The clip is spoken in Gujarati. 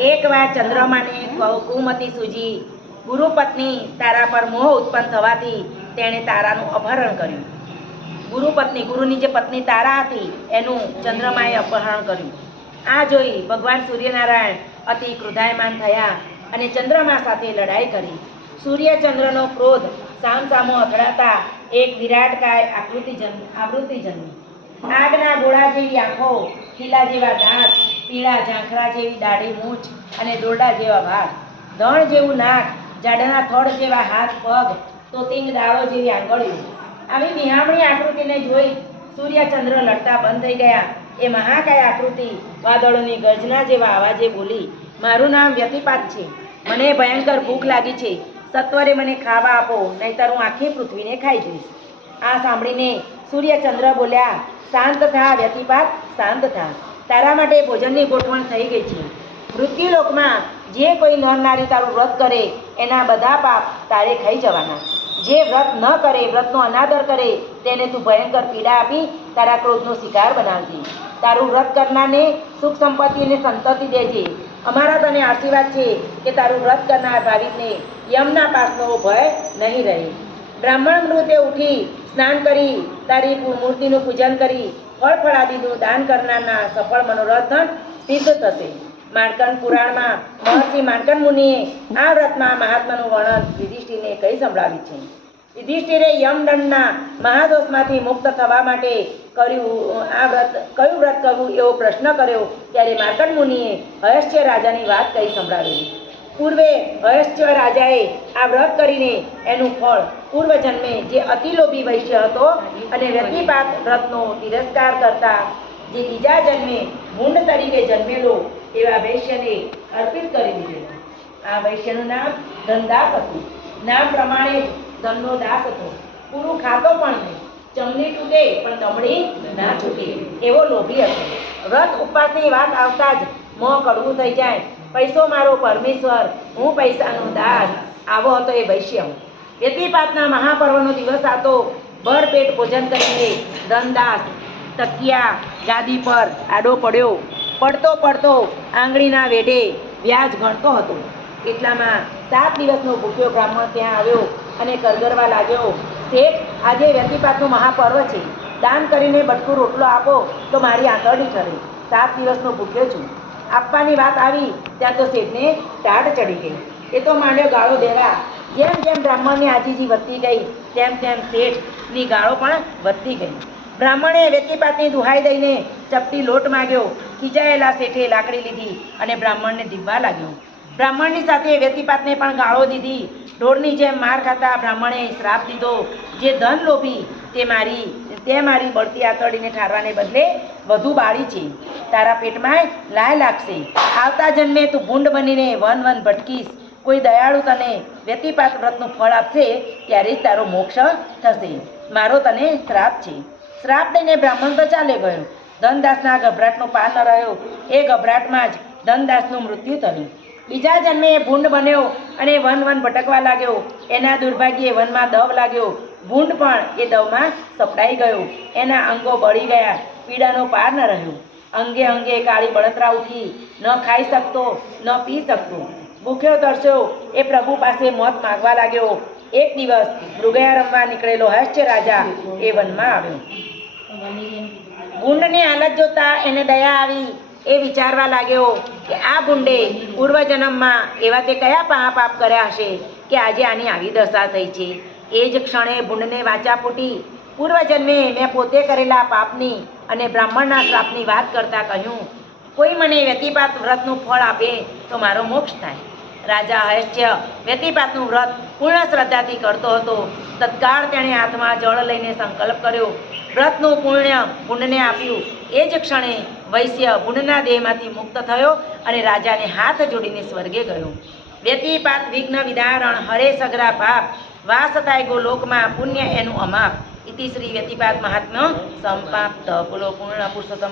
एक बार चंद्रमा ने कुमती सूझी गुरुपत्नी तारा पर मोह उत्पन्न थवाथी तेणे तारानुं अपहरण कर्युं। गुरुपत्नी गुरुनी जे पत्नी तारा हती एनुं चंद्रमाए अपहरण कर्युं। आ जोई भगवान सूर्यनारायण अति क्रोधायमान थया अने चंद्रमा साथे लड़ाई करी। सूर्य चंद्रनो क्रोध सामसामो અથડાતા एक વિરાટકાય આવૃત્તિ જન્મી। આગના ગોળા જેવી આંખો, ખીલા જેવા દાંત, પીળા ઝાંખરા જેવી દાઢી મૂછ અને દોરડા જેવા વાળ, ધણ જેવું નાક, જાડાના થડ જેવા હાથ પગ, તોતિંગ દાળો જેવી આંગળીઓ। આવી નિહામણી આકૃતિને જોઈ સૂર્યચંદ્ર લડતા બંધ થઈ ગયા। એ મહાકાય આકૃતિ વાદળોની ગર્જના જેવા અવાજે બોલી, મારું નામ વ્યતિપાત છે, મને ભયંકર ભૂખ લાગી છે, સત્વરે મને ખાવા આપો, નહીતર હું આખી પૃથ્વીને ખાઈ જઈશ। આ સાંભળીને સૂર્યચંદ્ર બોલ્યા, શાંત થા વ્યતિપાત, શાંત થા, તારા માટે ભોજનની ગોઠવણ થઈ ગઈ છે। મૃત્યુલોકમાં જે કોઈ નર નારી તારું વ્રત કરે એના બધા પાપ તારે ખાઈ જવાના। જે વ્રત ન કરે, વ્રતનો અનાદર કરે, તેને તું ભયંકર પીડા આપી તારા ક્રોધનો શિકાર બનાવજે। તારું વ્રત કરનારને સુખ સંપત્તિ અને સંતતિ દેજે। અમારા તને આશીર્વાદ છે કે તારું વ્રત કરનાર ભાવિકને યમના પાસનો ભય નહીં રહે। બ્રાહ્મણ મૃતે ઉઠી સ્નાન કરી તારી મૂર્તિનું પૂજન કરી ફળફળાદિનું દાન કરનારના સફળ મનોરથ સિદ્ધ થશે। માર્કંડ પુરાણમાં મહર્ષિ માર્કંડ મુનિએ આ વ્રતમાં મહાત્માનું વર્ણન યુધિષ્ઠિરને કઈ સંભળાવ્યું છે। યુધિષ્ઠિરે યમદંડના મહાદોષમાંથી મુક્ત થવા માટે કયું વ્રત કરવું એવો પ્રશ્ન કર્યો ત્યારે માર્કંડ મુનિએ હયશ્ય રાજાની વાત કઈ સંભળાવેલી। પૂર્વે હયશ્ય રાજાએ આ વ્રત કરીને એનું ફળ પૂર્વજન્મે જે અતિલોભી વૈશ્ય હતો અને વ્યતિપાત વ્રતનો તિરસ્કાર કરતા જે બીજા જન્મે ભૂંડ તરીકે જન્મેલો એવા વૈશ્યને અર્પિત કરી દીધેલો। આ વૈશ્યનું નામ ધનદાસ હતું। નામ પ્રમાણે ધનનો દાસ હતો। પૂરું ખાતો પણ નહીં, ચમડી તૂટે પણ દમડી ના છૂટે એવો લોભી હતો। વ્રત ઉપવાસની વાત આવતા જ મોં કડવું થઈ જાય। પૈસો મારો પરમેશ્વર, હું પૈસાનો દાસ, આવો હતો એ વૈશ્ય। વ્યતિપાતના મહાપર્વનો દિવસ હતો। ભરપેટ ભોજન કરીને ધનદાસ તકિયા ગાદી પર આડો પડ્યો। પડતો પડતો આંગળીના વેઢે વ્યાજ ગણતો હતો। એટલામાં 7 દિવસનો ભૂખ્યો બ્રાહ્મણ ત્યાં આવ્યો અને કરગરવા લાગ્યો, શેઠ, આજે વ્યતિપાતનું મહાપર્વ છે, દાન કરીને બટકું રોટલો આપો તો મારી આંતરડી ઠરે। 7 દિવસનો ભૂખ્યો છું। આપવાની વાત આવી ત્યાં તો શેઠને ટાઢ ચડી ગઈ। એ તો માંડ્યો ગાળો દેવા। જેમ જેમ બ્રાહ્મણની આજીજી વધતી ગઈ તેમ તેમ શેઠની ગાળો પણ વધતી ગઈ। બ્રાહ્મણે વ્યતિપાતની દુહાઈ દઈને ચપટી લોટ માગ્યો। ખીજાયેલા શેઠે લાકડી લીધી અને બ્રાહ્મણને દીવવા લાગ્યો। બ્રાહ્મણની સાથે વ્યતિપાતને પણ ગાળો દીધી। ઢોરની જેમ માર ખાતા બ્રાહ્મણે શ્રાપ દીધો, જે ધન લોભી તે મારી બળતી આંતરડીને ઠારવાને બદલે વધુ બાળી છે। તારા પેટમાં લાય લાગશે। આવતા જન્મે તું ભૂંડ બનીને વન વન ભટકીશ। કોઈ દયાળુ તને વ્યતિપાત વ્રતનું ફળ આપશે ત્યારે જ તારો મોક્ષ થશે। મારો તને શ્રાપ છે। શ્રાપ દઈને બ્રાહ્મણ તો ચાલે ગયો। ધનદાસના ગભરાટનો પાર ન રહ્યો। એ ગભરાટમાં જ ધનદાસનું મૃત્યુ થયું। બીજા જન્મે એ ભૂંડ બન્યો અને વન વન ભટકવા લાગ્યો। એના દુર્ભાગ્યે વનમાં દવ લાગ્યો। ભૂંડ પણ એ દવમાં સપડાઈ ગયો। એના અંગો બળી ગયા। પીડાનો પાર ન રહ્યો। અંગે અંગે કાળી બળતરા ઉઠી। ન ખાઈ શકતો, ન પી શકતો। ભૂખ્યો તરસ્યો એ પ્રભુ પાસે મોત માગવા લાગ્યો। એક દિવસ મૃગયા રમવા નીકળેલો હયશ્ય રાજા એ વનમાં આવ્યો। ભૂંડની હાલત જોતા એને દયા આવી। એ વિચારવા લાગ્યો કે આ ભૂંડે પૂર્વજન્મમાં એવા તે કયા પાપ કર્યા હશે કે આજે આની આવી દશા થઈ છે। એ જ ક્ષણે ભૂંડને વાચા ફૂટી। પૂર્વજન્મે મેં પોતે કરેલા પાપની અને બ્રાહ્મણના શ્રાપની વાત કરતા કહ્યું, કોઈ મને વ્યતિપાત વ્રતનું ફળ આપે તો મારો મોક્ષ થાય। રાજા હયશ્ય વ્યતિપાતનું વ્રત પૂર્ણ શ્રદ્ધાથી કરતો હતો। તત્કાળ તેણે હાથમાં જળ લઈને સંકલ્પ કર્યો। વ્રતનું પુણ્ય ભૂંડને આપ્યું। એ જ ક્ષણે વૈશ્ય ભૂંડના દેહમાંથી મુક્ત થયો અને રાજાને હાથ જોડીને સ્વર્ગે ગયો। વ્યતિપાત વિઘ્ન વિદારણ, હરે સગરા પાપ, વાસ થાય ગોલોકમાં, પુણ્ય એનું અમાપ। ઇતિ શ્રી વ્યતિપાત મહાત્મ્ય સંપાપ્ત। બોલો પૂર્ણ પુરુષોત્તમ